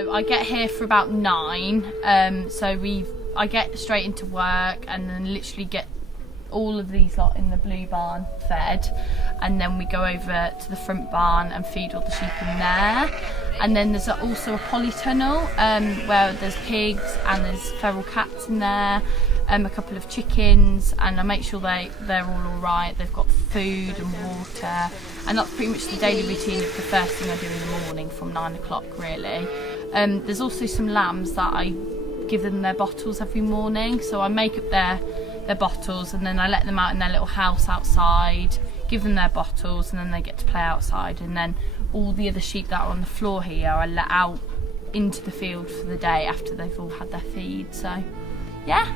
So I get here for about 9. I get straight into work and then literally get all of these lot in the blue barn fed, and then we go over to the front barn and feed all the sheep in there. And then there's also a polytunnel where there's pigs and there's feral cats in there, a couple of chickens, and I make sure they're all right. They've got food and water, and that's pretty much the daily routine of the first thing I do in the morning from 9 o'clock really. There's also some lambs that I give them their bottles every morning, so I make up their bottles and then I let them out in their little house outside, give them their bottles, and then they get to play outside. And then all the other sheep that are on the floor here I let out into the field for the day after they've all had their feed. So yeah,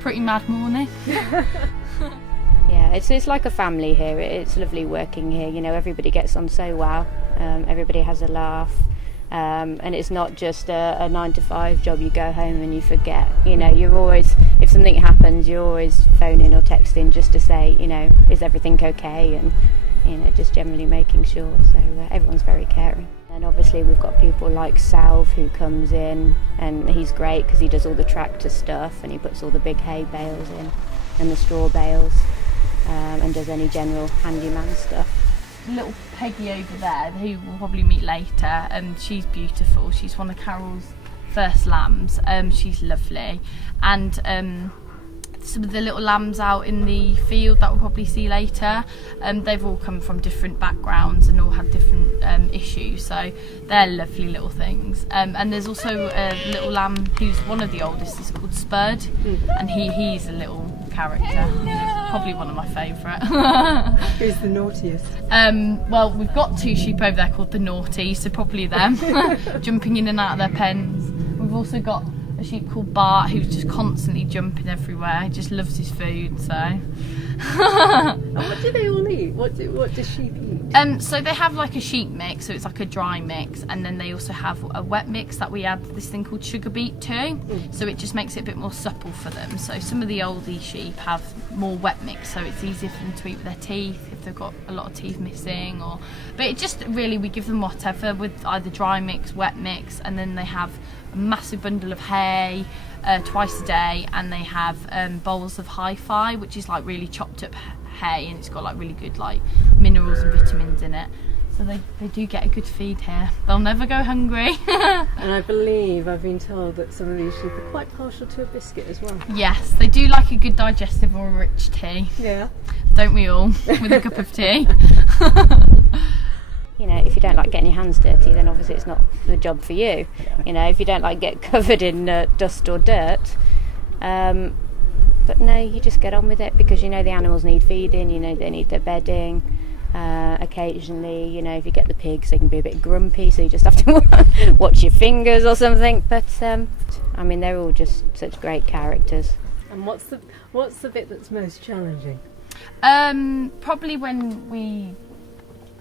pretty mad morning. Yeah, it's like a family here. It's lovely working here, you know, everybody gets on so well, everybody has a laugh. And it's not just a 9-to-5 job. You go home and you forget, you know, you're always, if something happens, you're always phoning or texting just to say, you know, is everything okay, and, you know, just generally making sure. So everyone's very caring. And obviously we've got people like Salve who comes in, and he's great because he does all the tractor stuff and he puts all the big hay bales in and the straw bales, and does any general handyman stuff. Little Peggy over there, who we'll probably meet later, she's beautiful. She's one of Carol's first lambs. She's lovely, and some of the little lambs out in the field that we'll probably see later, they've all come from different backgrounds and all had different issues, so they're lovely little things. And there's also a little lamb who's one of the oldest, is called Spud, and he's a little character. Probably one of my favourite. Who's the naughtiest? Well, we've got 2 sheep over there called the Naughty, so probably them, jumping in and out of their pens. We've also got a sheep called Bart who's just constantly jumping everywhere. He just loves his food, so. And what do they all eat? What does sheep eat? So they have like a sheep mix, so it's like a dry mix, and then they also have a wet mix that we add this thing called sugar beet to, so it just makes it a bit more supple for them. So some of the oldie sheep have more wet mix, so it's easier for them to eat with their teeth if they've got a lot of teeth missing, but it just really, we give them whatever with either dry mix, wet mix, and then they have a massive bundle of hay twice a day, and they have bowls of hi-fi, which is like really chopped up hay, and it's got like really good like minerals and vitamins in it, so they do get a good feed here. They'll never go hungry. And I believe I've been told that some of these sheep are quite partial to a biscuit as well. Yes, they do like a good digestive or a rich tea. Yeah. Don't we all? With a cup of tea. You know, if you don't like getting your hands dirty, then obviously it's not the job for you. You know, if you don't like get covered in dust or dirt, but no, you just get on with it, because you know the animals need feeding, you know they need their bedding. Occasionally, you know, if you get the pigs, they can be a bit grumpy, so you just have to watch your fingers or something. But I mean, they're all just such great characters. And what's the bit that's most challenging? Probably when we.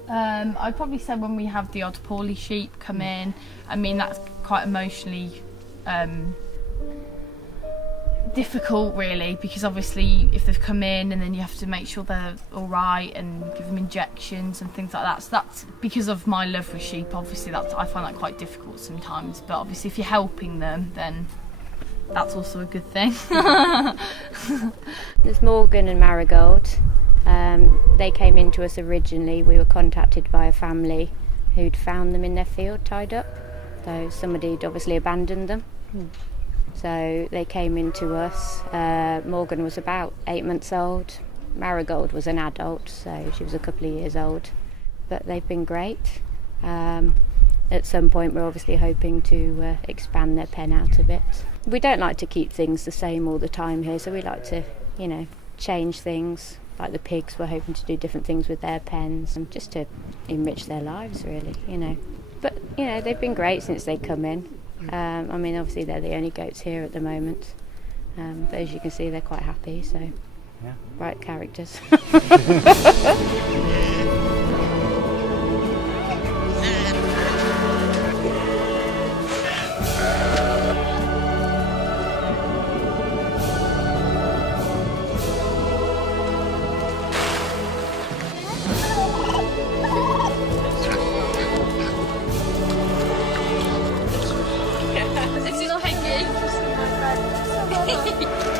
I'd probably say when we have the odd poorly sheep come in. I mean, that's quite emotionally difficult really, because obviously if they've come in and then you have to make sure they're all right and give them injections and things like that. So that's because of my love for sheep, obviously I find that quite difficult sometimes, but obviously if you're helping them, then that's also a good thing. There's Morgan and Marigold. They came into us originally. We were contacted by a family who'd found them in their field tied up, so somebody had obviously abandoned them. So they came into us. Morgan was about 8 months old. Marigold was an adult, so she was a couple of years old. But they've been great. At some point we're obviously hoping to expand their pen out a bit. We don't like to keep things the same all the time here, so we like to, you know, change things. Like the pigs, we're hoping to do different things with their pens, and just to enrich their lives really, you know. But, you know, they've been great since they come in. I mean, obviously they're the only goats here at the moment, but as you can see, they're quite happy, so yeah. Bright characters. Bye.